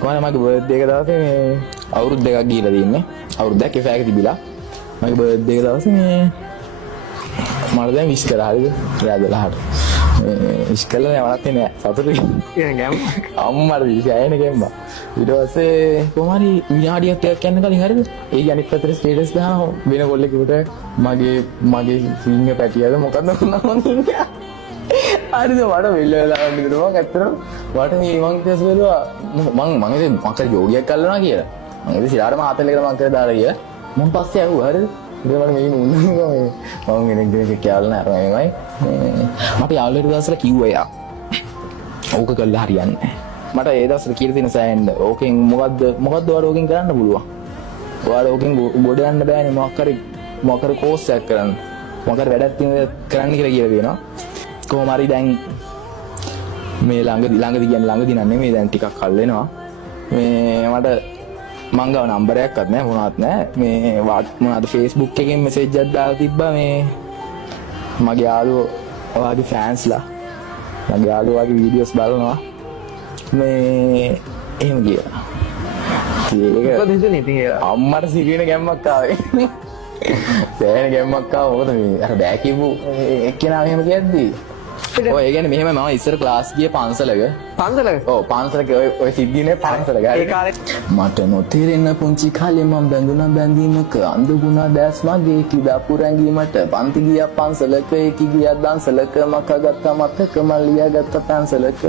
කොහොමද මගේ බර්ත්ඩේ එක දවසේ මේ අවුරුදු දෙකක් ගිහිලා තින්නේ. අවුරුද්දක් ඒ ෆෑක තිබිලා. මගේ බර්ත්ඩේ එක දවසේ මේ මට දැන් විශ් කරා හරිද? එයා 12ට. විශ් කළා නෑ මලත් නෑ සතුටුයි. කියන ගැම් අම්මට විශ් ආයෙන ගෙම්බා. ඊට පස්සේ කොහොම හරි විනාඩියක් ටිකක් යන කලින් හරිද? ඒ අනිත් පැත්තේ ස්ටේටස් දානවා වෙන කොල්ලෙකුට මගේ සිංහ පැටියද මොකද්ද මොනවද? හරිද මට වෙල්ල වෙලා ඉඳලා මම ඇත්තටම මට මේ මං ඉතින් බැලුවා මං ඉතින් මකට ජෝඩියක් අල්ලනවා කියලා. මං ඉතින් සිලාර මහතල් එකට මං කරලා දාලා ගියා. මං පස්සේ ආවා හරිද? ඉතින් මට මේ නුන්නා මම කෙනෙක් කියලා නෑ අරමයි. මට යාළුවෙක් දවසට කිව්වා එයා. ඕක කළා හරියන්නේ නෑ. මට ඒ දවස්වල කියලා තියෙන සෑහෙන්න ඕකෙන් මොකද්ද ඔයාලා ඕකෙන් කරන්න පුළුවන්. ඔයාලා ඕකෙන් ගොඩ යන්න බෑනේ මොකක් හරි කෝස් එකක් කරන්න. මොකක් හරි වැඩක් තියෙන කරන්න කියලා තියෙනවා. කොහොම හරි දැන් මේ ළඟදී නෙමෙයි දැන් ටිකක් කල් වෙනවා. මේ මට මං ගාව නම්බරයක්වත් නැහැ මොනවත් නැහැ. මේ මොනවාද Facebook එකෙන් මෙසේජ් එකක් දාලා තිබ්බා මේ මගේ යාළුවෝ ඔයාගේ ෆෑන්ස්ලා මගේ යාළුවෝ වගේ වීඩියෝස් බලනවා. මේ එහෙම කියලා. මොකද හිතන්නේ ඉතින් අම්මට සිරින ගැම්මක් ආවේ. සෑහෙන ගැම්මක් ආවා. මොකද මේ අර බෑ කියපු එක්කෙනා මෙහෙම කියද්දි ඔය ඒ කියන්නේ මෙහෙම මම ඉස්සර ක්ලාස් ගියේ පන්සලක. ඔව් පන්සලක ඔය සිද්ධියනේ පන්සලක. ඒ කාලේ මට නොතේරෙන පුංචි කාලේ මම බැඳුණා බැඳීමක අඳුගුණා දැස් මගේ කිදා පුරැංගීමට පන්ති ගියා පන්සලක ඒකි ගියා දන්සලක මකගත්ත මතක මල්ලියා ගත්ත පන්සලක